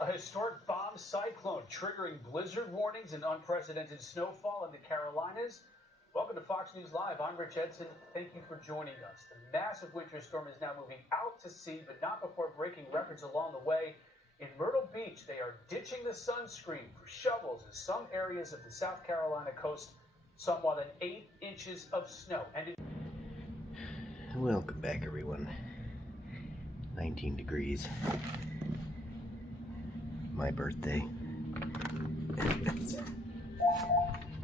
A historic bomb cyclone triggering blizzard warnings and unprecedented snowfall in the Carolinas. Welcome to Fox News Live. I'm Rich Edson. Thank you for joining us. The massive winter storm is now moving out to sea, but not before breaking records along the way. In Myrtle Beach, they are ditching the sunscreen for shovels in some areas of the South Carolina coast saw more than 8 inches of snow. Welcome back, everyone. 19 degrees. My birthday.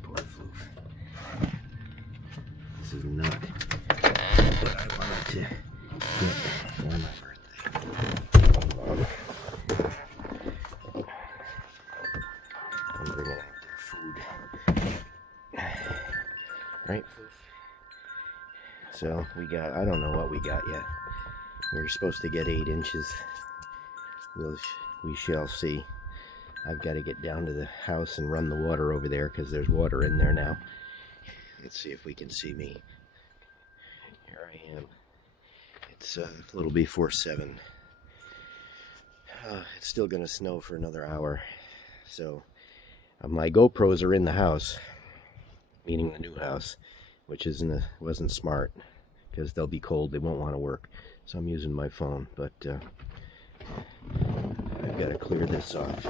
Poor floof. This is not what I wanted to get for my birthday. I'm bringing out their food. Right, floof? So we got, I don't know what we got yet. We were supposed to get 8 inches. We shall see. I've got to get down to the house and run the water over there because there's water in there now. Let's see if we can see me. Here I am. It's a little before 7. It's still going to snow for another hour. So my GoPros are in the house, meaning the new house, which wasn't smart because they'll be cold. They won't want to work. So I'm using my phone, but I've got to clear this off.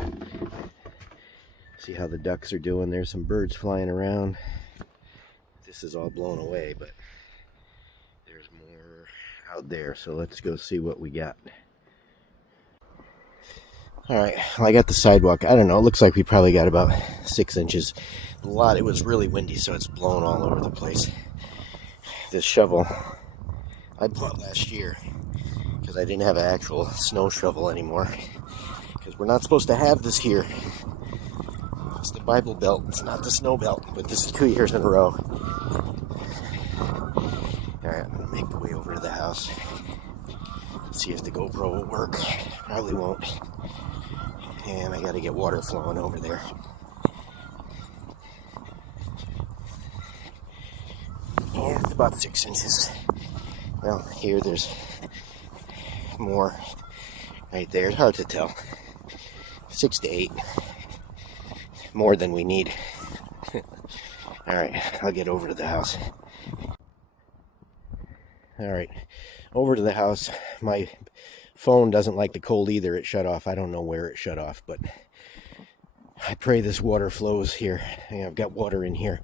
See how the ducks are doing. There's some birds flying around. This is all blown away, but there's more out there. So let's go see what we got. All right, well, I got the sidewalk. I don't know. It looks like we probably got about 6 inches. It was really windy, so it's blown all over the place. This shovel I bought last year because I didn't have an actual snow shovel anymore, because we're not supposed to have this here. It's the Bible Belt, it's not the snow belt, but this is 2 years in a row. Alright, I'm going to make the way over to the house, see if the GoPro will work. Probably won't. And I got to get water flowing over there. Yeah, it's about 6 inches. Well, here there's more right there. It's hard to tell. 6 to 8. More than we need. Alright, I'll get over to the house. Alright, over to the house. My phone doesn't like the cold either. It shut off. I don't know where it shut off, but I pray this water flows here. I've got water in here.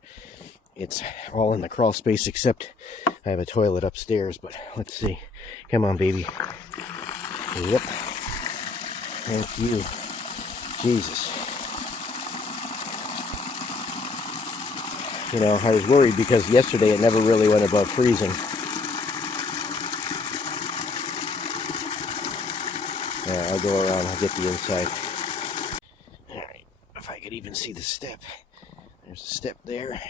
It's all in the crawl space except I have a toilet upstairs, but let's see. Come on, baby. Yep. Thank you. Jesus. You know, I was worried because yesterday it never really went above freezing. I'll go around, I'll get the inside. Alright, if I could even see the step. There's a step there.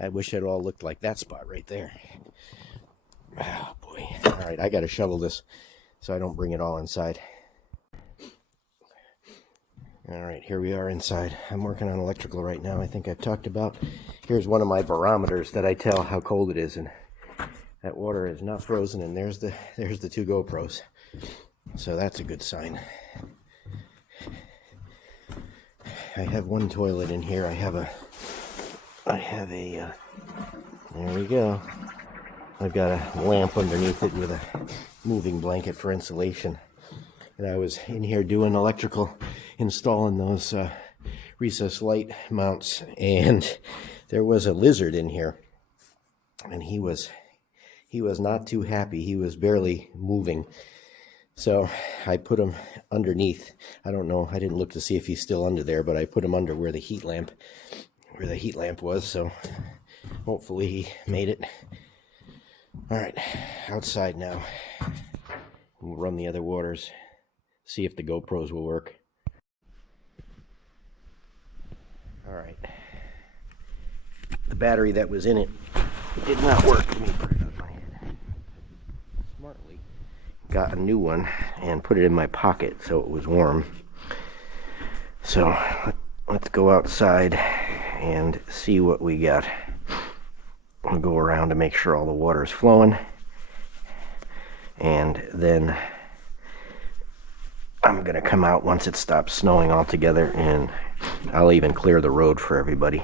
I wish it all looked like that spot right there. Oh boy. Alright, I gotta shovel this so I don't bring it all inside. Alright, here we are inside. I'm working on electrical right now. I think I've talked about. Here's one of my barometers that I tell how cold it is, and that water is not frozen, and there's the 2 GoPros. So that's a good sign. I have one toilet in here. I have a there we go. I've got a lamp underneath it with a moving blanket for insulation. And I was in here doing electrical, installing those recessed light mounts, and there was a lizard in here, and he was not too happy. He was barely moving. So I put him underneath. I don't know. I didn't look to see if he's still under there, but I put him under where the heat lamp was. So hopefully he made it. All right, outside now. We'll run the other waters. See if the GoPros will work. All right. The battery that was in it did not work. Let me put it on my head. Smartly got a new one and put it in my pocket so it was warm. So let's go outside and see what we got. I'll go around to make sure all the water is flowing. and then I'm gonna come out once it stops snowing altogether, and I'll even clear the road for everybody,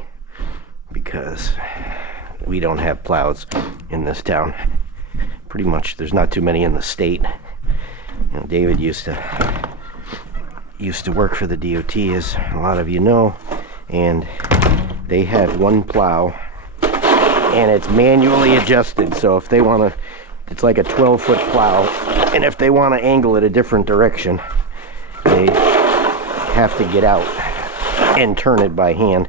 because we don't have plows in this town. Pretty much, there's not too many in the state. You know, David used to work for the DOT, as a lot of you know, and they had one plow, and it's manually adjusted. So if they want to, it's like a 12-foot plow, and if they want to angle it a different direction, they have to get out and turn it by hand.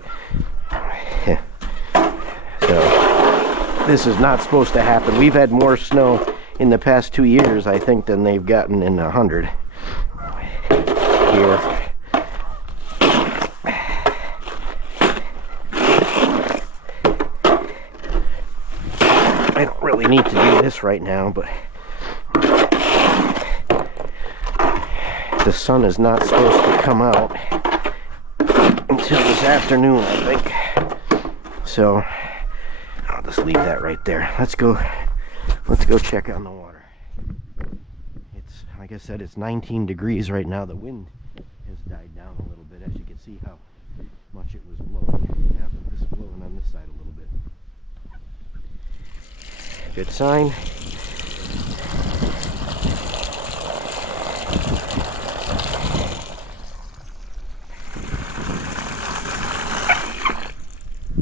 So this is not supposed to happen. We've had more snow in the past 2 years, I think, than they've gotten in 100 here. I don't really need to do this right now, but the sun is not supposed to come out until this afternoon, I think. So I'll just leave that right there. Let's go check on the water. It's, like I said, it's 19 degrees right now. The wind has died down a little bit, as you can see how much it was blowing. Yeah, this is blowing on this side a little bit. Good sign.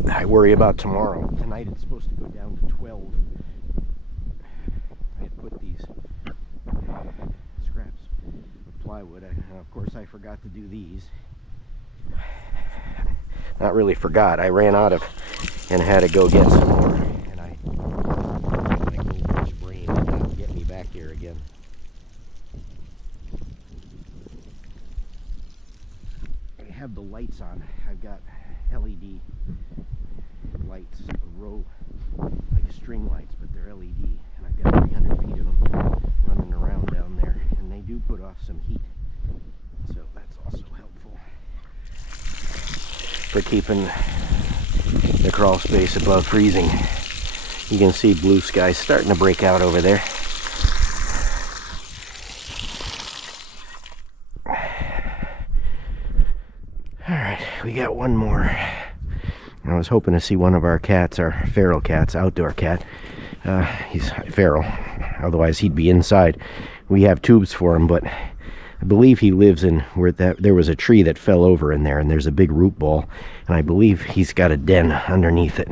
I worry about tomorrow. Tonight it's supposed to go down to 12. I had put these scraps of plywood. Of course, I forgot to do these. Not really forgot. I ran out of and had to go get some more. And my goldfish brain did not get me back here again. I have the lights on. I've got LED lights, a row, like string lights, but they're LED, and I've got 300 feet of them running around down there, and they do put off some heat, so that's also helpful for keeping the crawl space above freezing. You can see blue skies starting to break out over there. Alright, we got one more. I was hoping to see one of our cats, our feral cats, outdoor cat. He's feral, otherwise he'd be inside. We have tubes for him, but I believe he lives in where there was a tree that fell over in there, and there's a big root ball, and I believe he's got a den underneath it.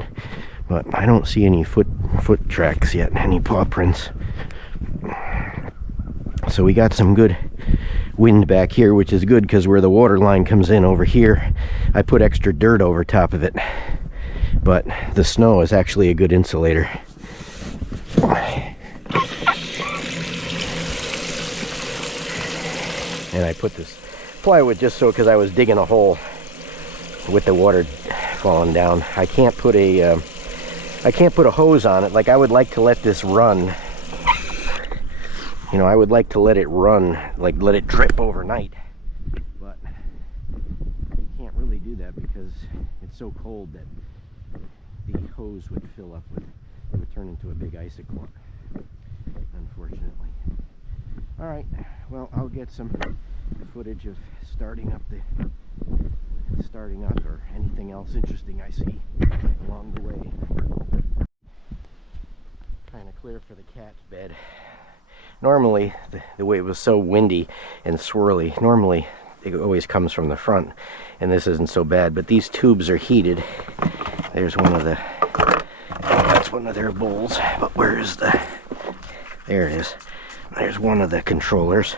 But I don't see any foot tracks yet, any paw prints. So we got some good wind back here, which is good, because where the water line comes in over here, I put extra dirt over top of it, but the snow is actually a good insulator. And I put this plywood just so, because I was digging a hole with the water falling down. I can't put a hose on it. Like, I would like to let this run. You know, I would like to let it run, like let it drip overnight, but you can't really do that because it's so cold that the hose would fill up with, it would turn into a big icicle, unfortunately. All right, well, I'll get some footage of starting up or anything else interesting I see along the way. Kind of clear for the cat's bed. Normally, the way it was so windy and swirly, normally it always comes from the front, and this isn't so bad, but these tubes are heated. There's one of the, that's one of their bowls, but where is the, there it is. There's one of the controllers.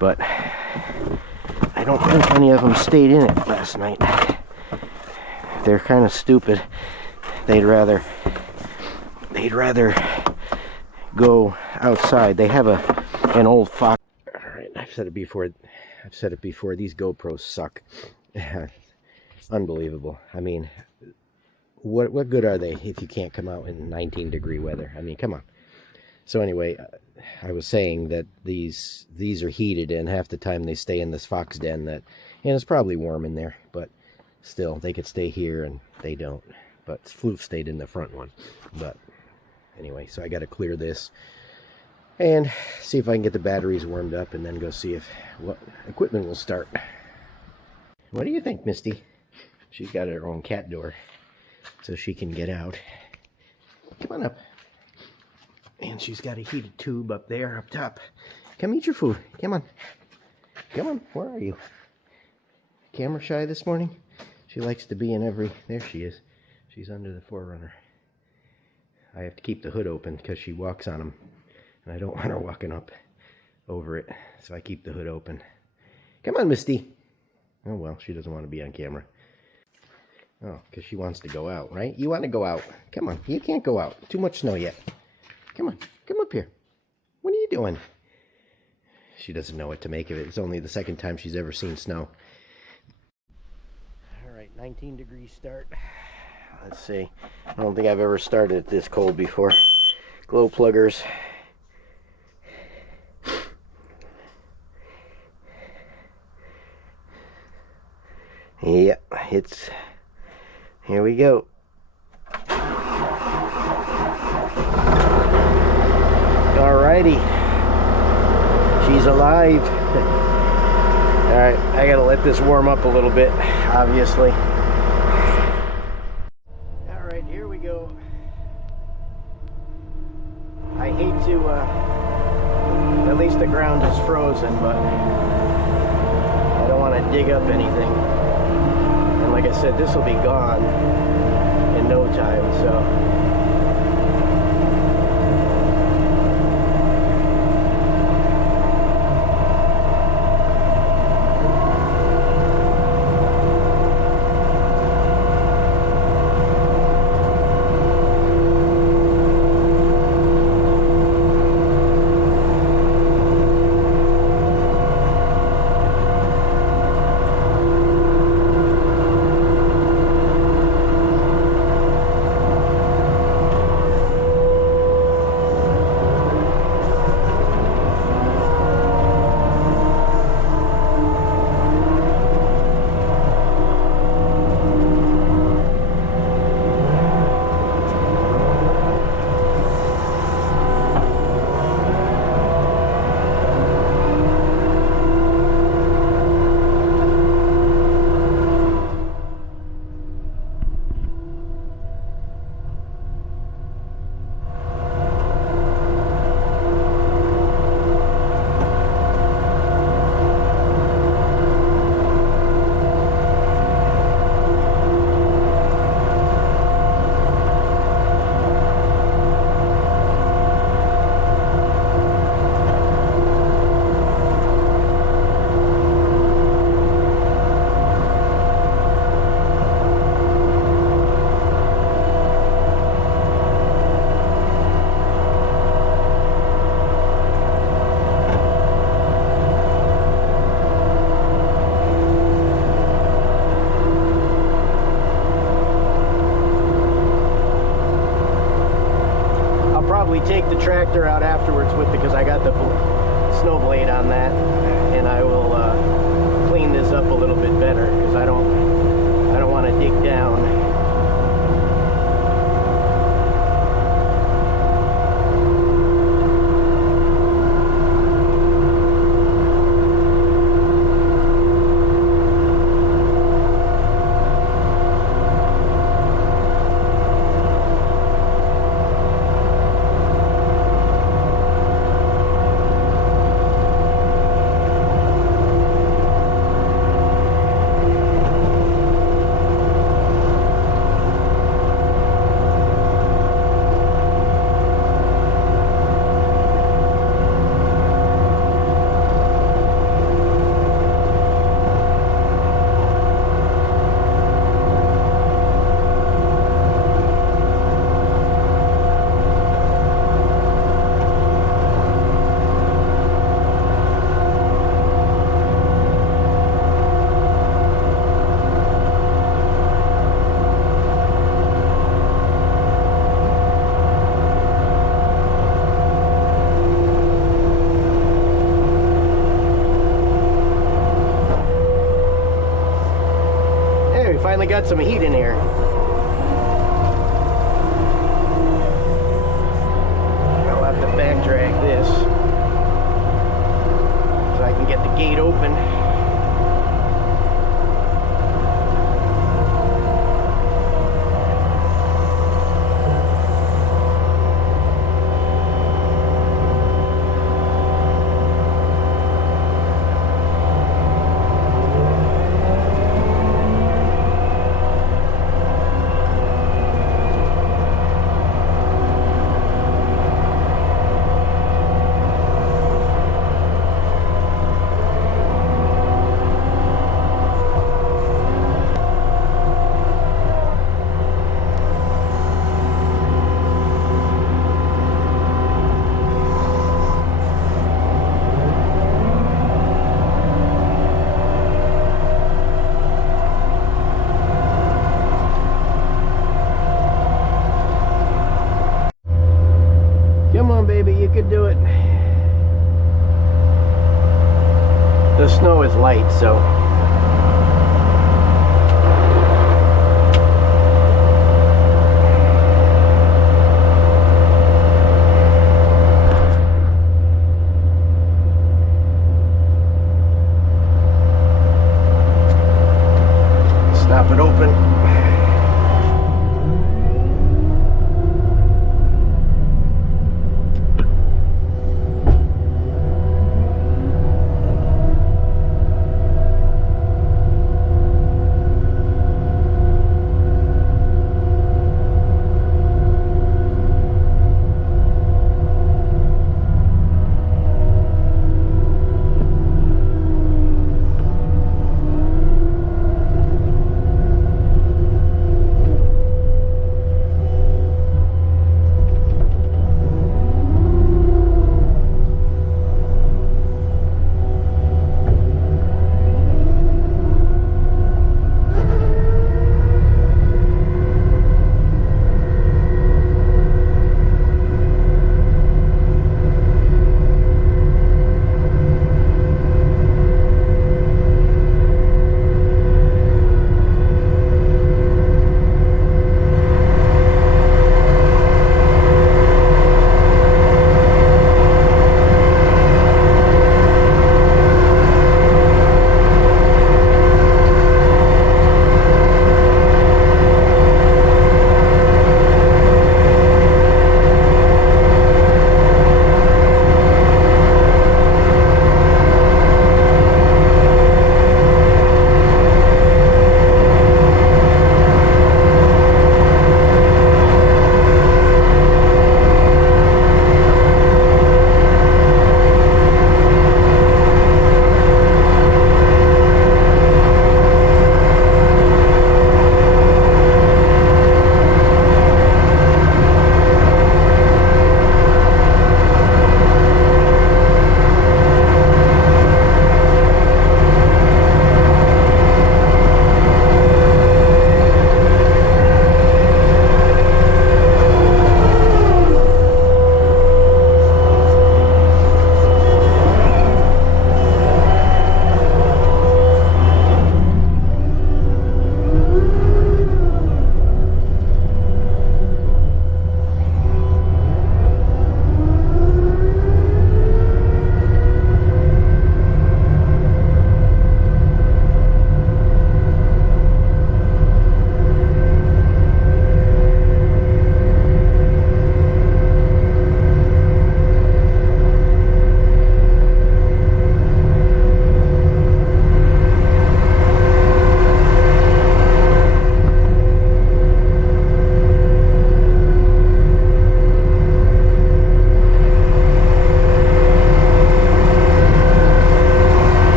But I don't think any of them stayed in it last night. They're kind of stupid. They'd rather go outside. They have an old Fox. Alright, I've said it before, these GoPros suck. Unbelievable. I mean, what good are they if you can't come out in 19-degree weather? I mean, come on. So anyway, I was saying that these are heated, and half the time they stay in this fox den and it's probably warm in there, but still, they could stay here and they don't. But Floof stayed in the front one. But Anyway, so I got to clear this and see if I can get the batteries warmed up and then go see if what equipment will start. What do you think, Misty? She's got her own cat door so she can get out. Come on up. And she's got a heated tube up there, up top. Come eat your food. Come on. Come on. Where are you? Camera shy this morning? She likes to be in every... There she is. She's under the 4Runner. I have to keep the hood open because she walks on them. And I don't want her walking up over it. So I keep the hood open. Come on, Misty. Oh, well, she doesn't want to be on camera. Oh, because she wants to go out, right? You want to go out. Come on. You can't go out. Too much snow yet. Come on. Come up here. What are you doing? She doesn't know what to make of it. It's only the second time she's ever seen snow. All right, 19-degree start. Let's see. I don't think I've ever started it this cold before. Glow pluggers. Yep, it's... Here we go. Alrighty. She's alive. Alright, I gotta let this warm up a little bit, obviously. Alright, here we go. I hate to, at least the ground is frozen, but I don't want to dig up anything. And like I said, this will be gone in no time, so... Take the tractor out afterwards with because I got the snow blade on that, and I will clean this up a little bit better because I don't want to dig down. Finally got some heat in here. baby, you can do it. The snow is light, so snap it open.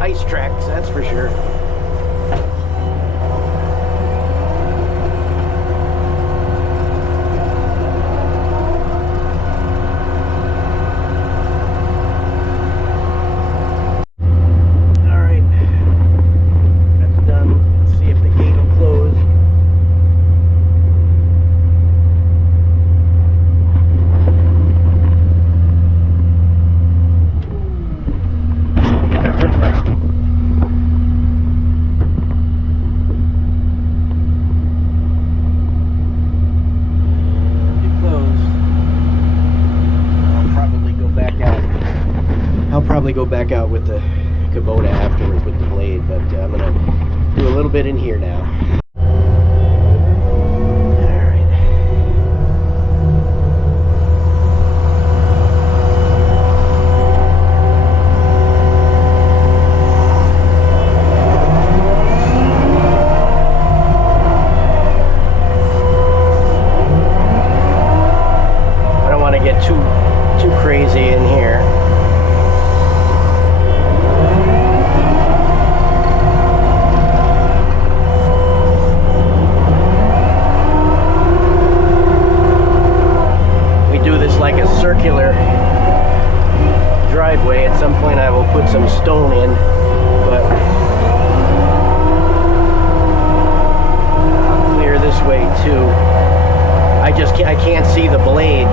ice tracks, that's for sure. Go back out with the Kubota afterwards with the blade, but I'm gonna do a little bit in here now. I don't want to get too crazy in here. Circular driveway. At some point I will put some stone in, but I'll clear this way too. I can't see the blade,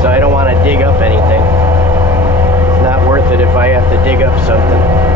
so I don't want to dig up anything. It's not worth it if I have to dig up something.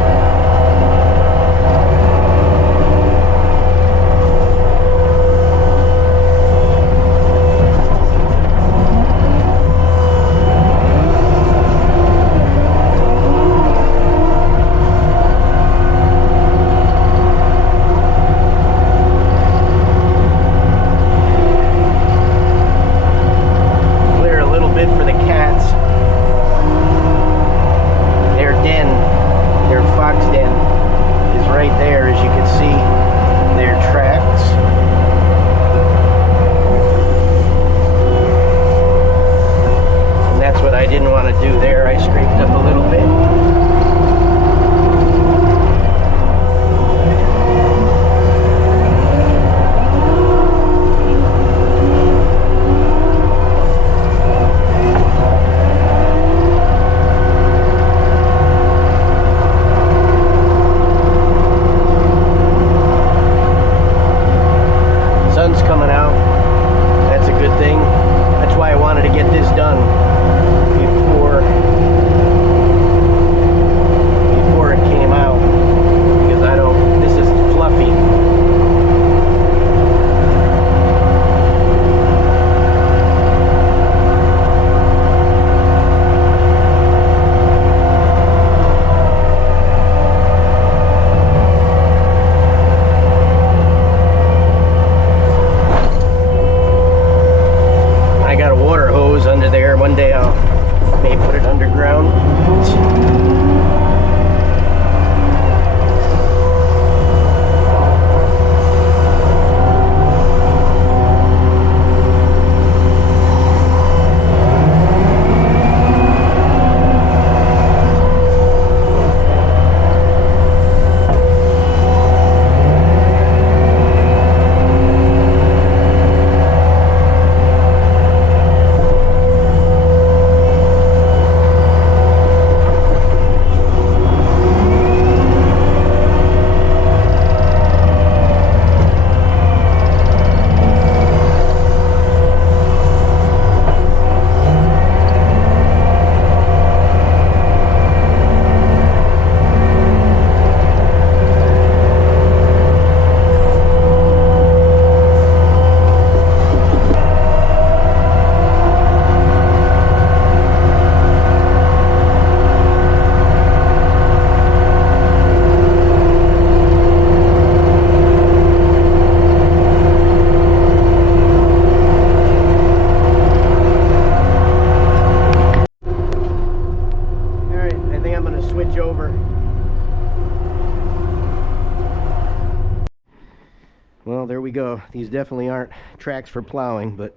Well, there we go. These definitely aren't tracks for plowing, but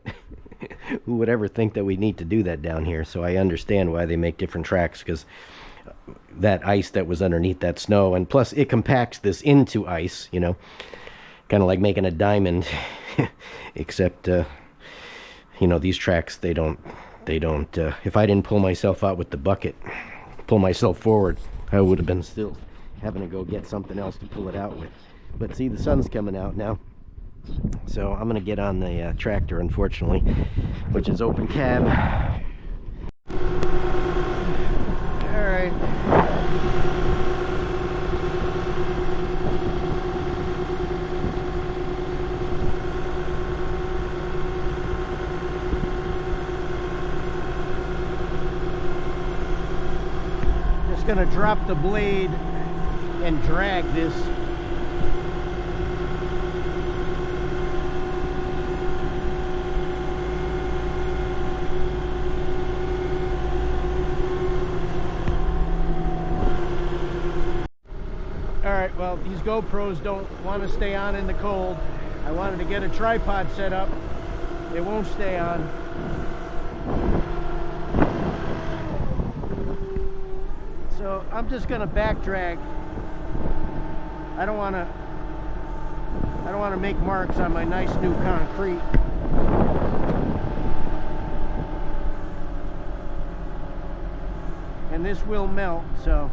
who would ever think that we need to do that down here? So I understand why they make different tracks, because that ice that was underneath that snow. And plus it compacts this into ice, you know, kind of like making a diamond. Except you know, these tracks, they don't if I didn't pull myself out with the bucket, pull myself forward, I would have been still having to go get something else to pull it out with. But see, the sun's coming out now, so I'm gonna get on the tractor, unfortunately, which is open cab. All right. Just gonna drop the blade and drag this. Alright, well, these GoPros don't want to stay on in the cold. I wanted to get a tripod set up. It won't stay on. So I'm just gonna back drag. I don't want to make marks on my nice new concrete. And this will melt, so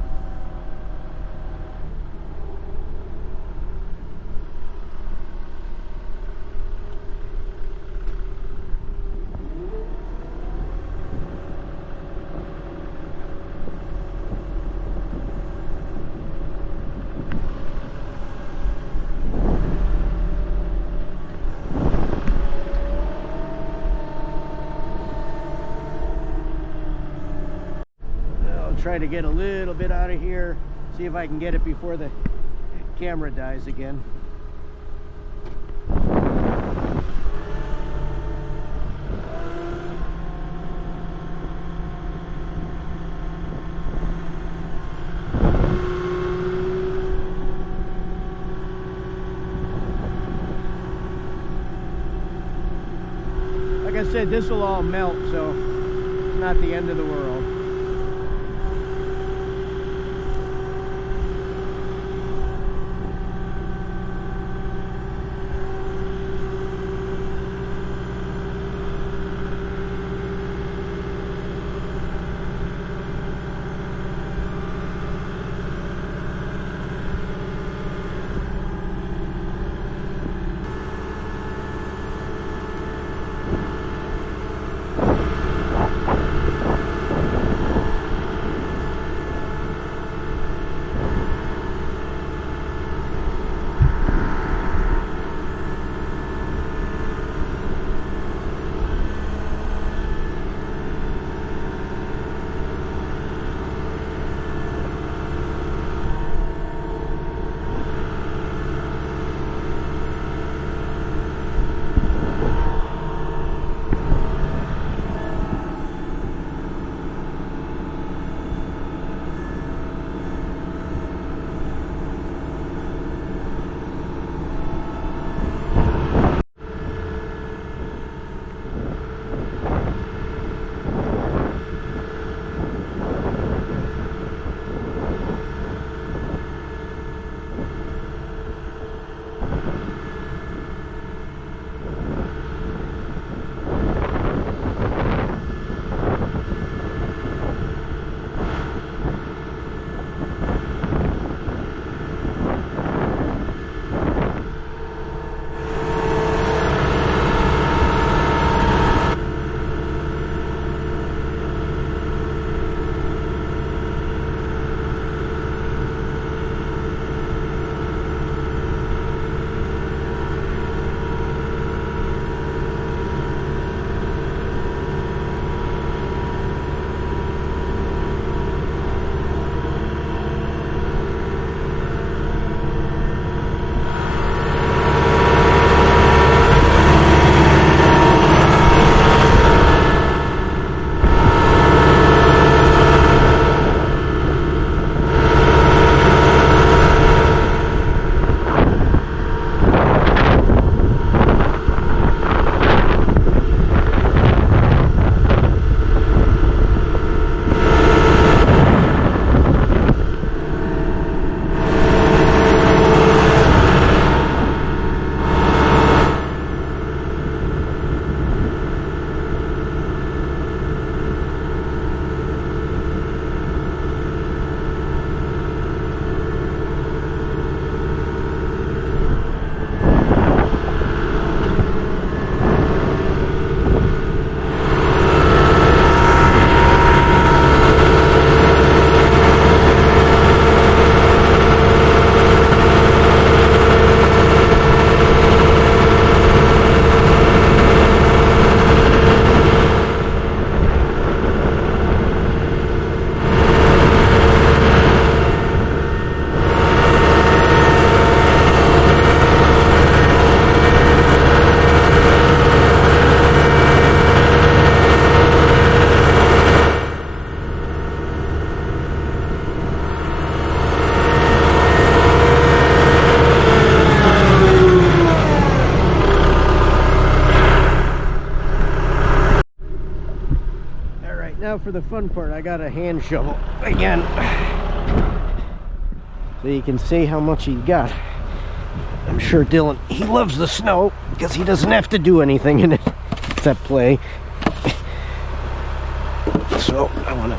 try to get a little bit out of here, see if I can get it before the camera dies again. Like I said, this will all melt, so it's not the end of the world. now for the fun part. I got a hand shovel again, so you can see how much he got. I'm sure Dylan, he loves the snow because he doesn't have to do anything in it except play. So I want to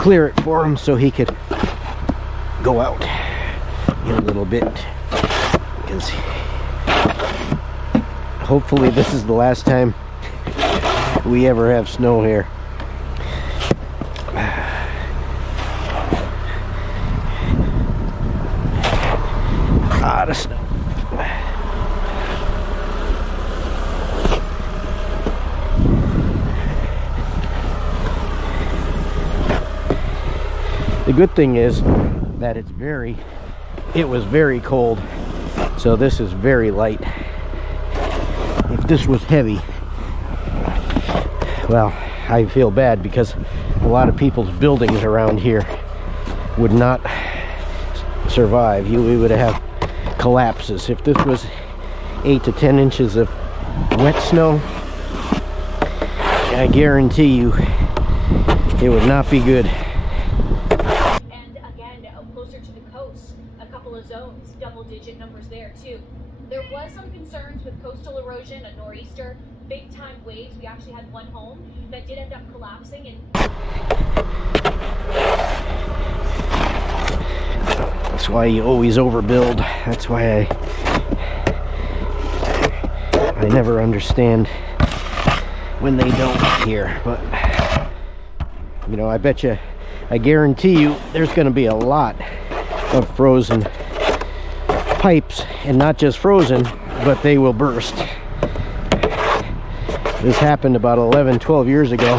clear it for him so he could go out in a little bit, because hopefully this is the last time we ever have snow here. A lot of snow. The good thing is that it was very cold, so this is very light. If this was heavy, well, I feel bad because a lot of people's buildings around here would not survive. We would have collapses. If this was 8 to 10 inches of wet snow, I guarantee you it would not be good. And again, closer to the coast, a couple of zones, double-digit numbers there too. There was some concerns with coastal erosion, a nor'easter, big-time waves. We actually had one home that did end up collapsing. And that's why you always overbuild. That's why I never understand when they don't here. But you know, I guarantee you there's going to be a lot of frozen pipes, and not just frozen, but they will burst. This happened about 11-12 years ago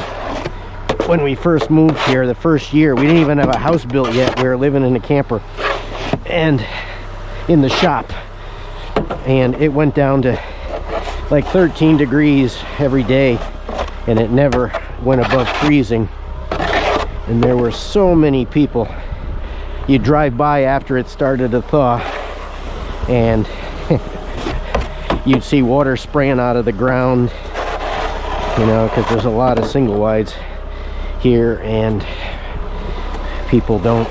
when we first moved here. The first year, we didn't even have a house built yet. We were living in a camper and in the shop, and it went down to like 13 degrees every day, and it never went above freezing. And there were so many people. You drive by after it started to thaw, and you'd see water spraying out of the ground, you know, because there's a lot of single wides here, and people don't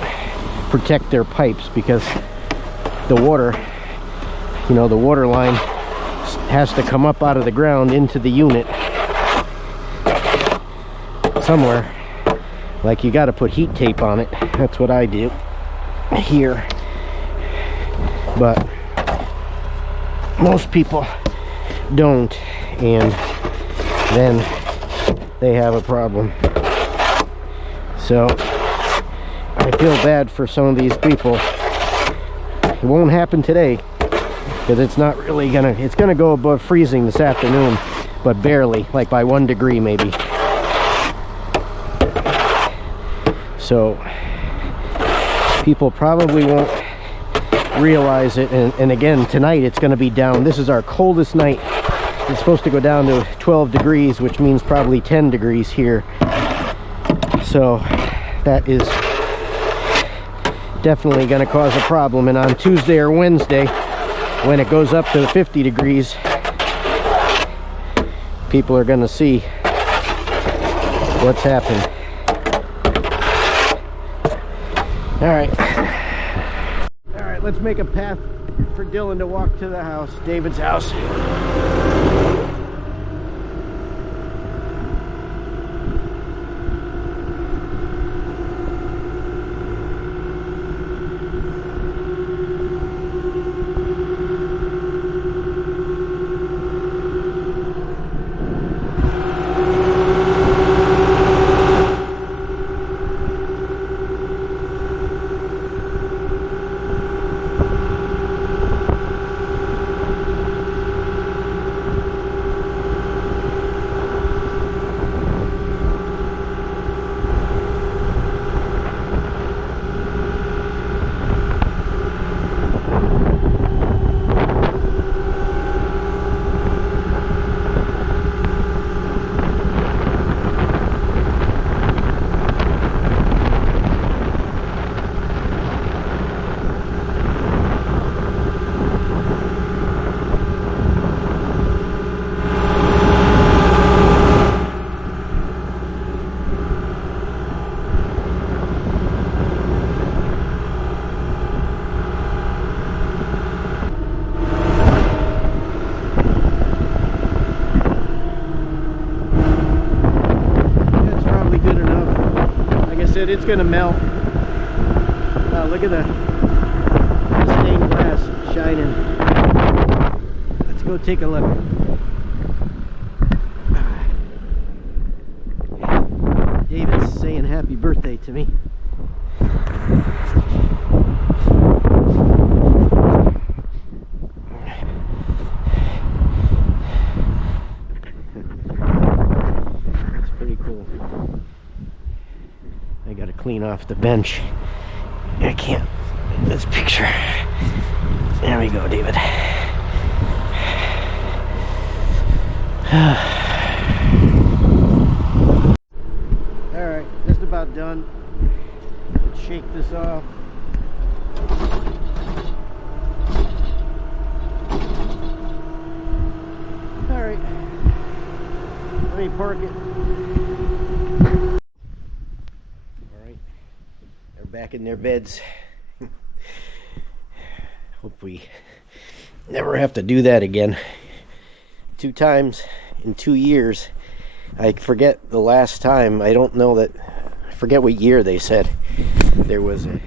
protect their pipes because the water, you know, the water line has to come up out of the ground into the unit somewhere. Like, you got to put heat tape on it. That's what I do here. But most people don't, and then they have a problem. So I feel bad for some of these people. It won't happen today because it's not really it's gonna go above freezing this afternoon, but barely, like by 1 degree maybe. So people probably won't realize it, and again, tonight it's going to be down. This is our coldest night. It's supposed to go down to 12 degrees, which means probably 10 degrees here. So that is definitely going to cause a problem. And on Tuesday or Wednesday, when it goes up to 50 degrees, people are going to see what's happened. All right, let's make a path for Dylan to walk to the house, David's house. said, it's gonna melt. Wow, look at the stained glass shining. Let's go take a look. David's saying happy birthday to me. It's pretty cool. I gotta clean off the bench. I can't. This picture. There we go, David. Alright, just about done. Let's shake this off. Alright. Let me park it. Alright. They're back in their beds. Hope we never have to do that again. 2 times in 2 years. I forget the last time. I don't know that. I forget what year they said. There was a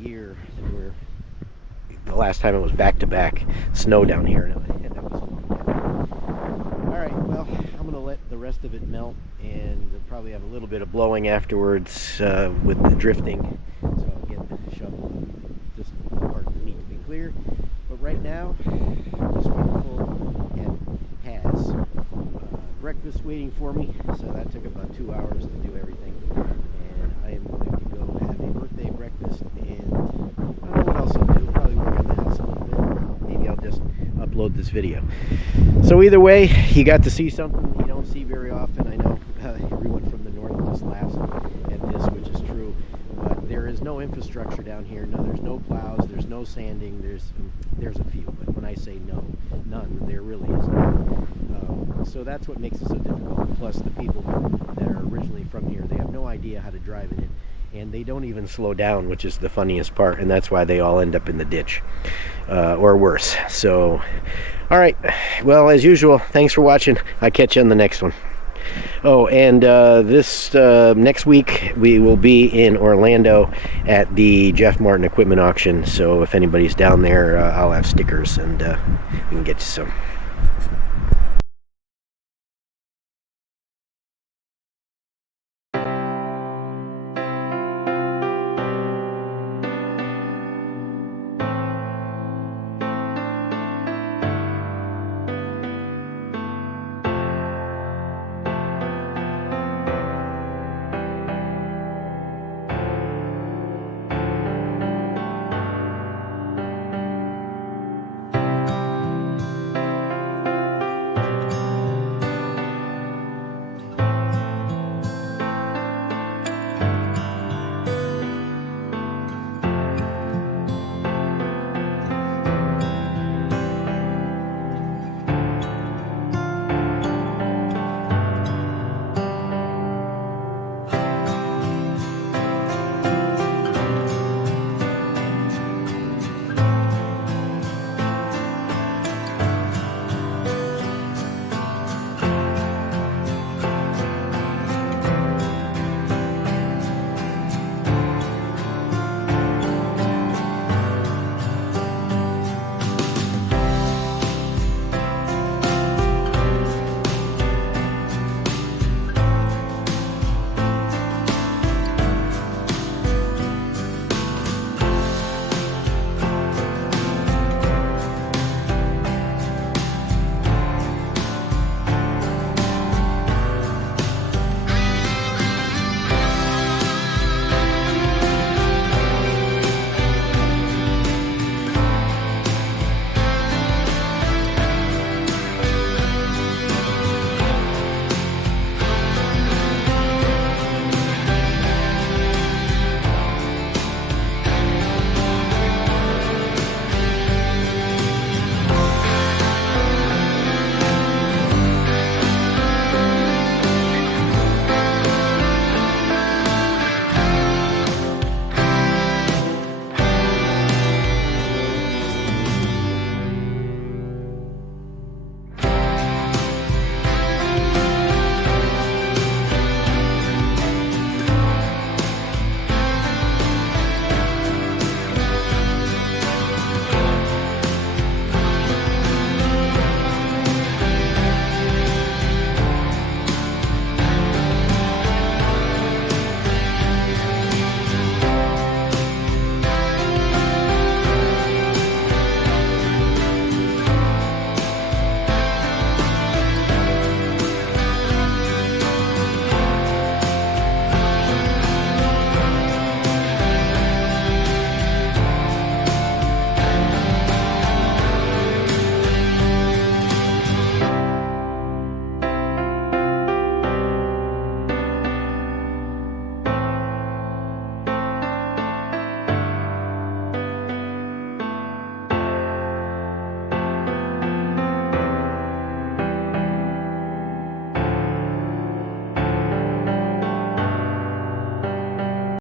year where the last time it was back-to-back snow down here. And that was all right. Well, I'm gonna let the rest of it melt, and we'll probably have a little bit of blowing afterwards with the drifting. So I'll get the shovel. This part needs to be clear. But right now, this wonderful has breakfast waiting for me, so that took about 2 hours to do everything, and I am going to go have a birthday breakfast, and I don't know what else I'll do. Probably work on the house a little bit. Maybe I'll just upload this video. So either way, you got to see something you don't see very often. I know everyone from the north just laughs at this, which is true, but there is no infrastructure down here. No, there's no plows, there's no sanding, there's a few, but when I say no, none, there really is none. So that's what makes it so difficult. Plus the people that are originally from here, they have no idea how to drive in it, and they don't even slow down, which is the funniest part, and that's why they all end up in the ditch, or worse. So, all right, well, as usual, thanks for watching. I'll catch you on the next one. Oh, and this next week we will be in Orlando at the Jeff Martin equipment auction, so if anybody's down there, I'll have stickers, and we can get you some.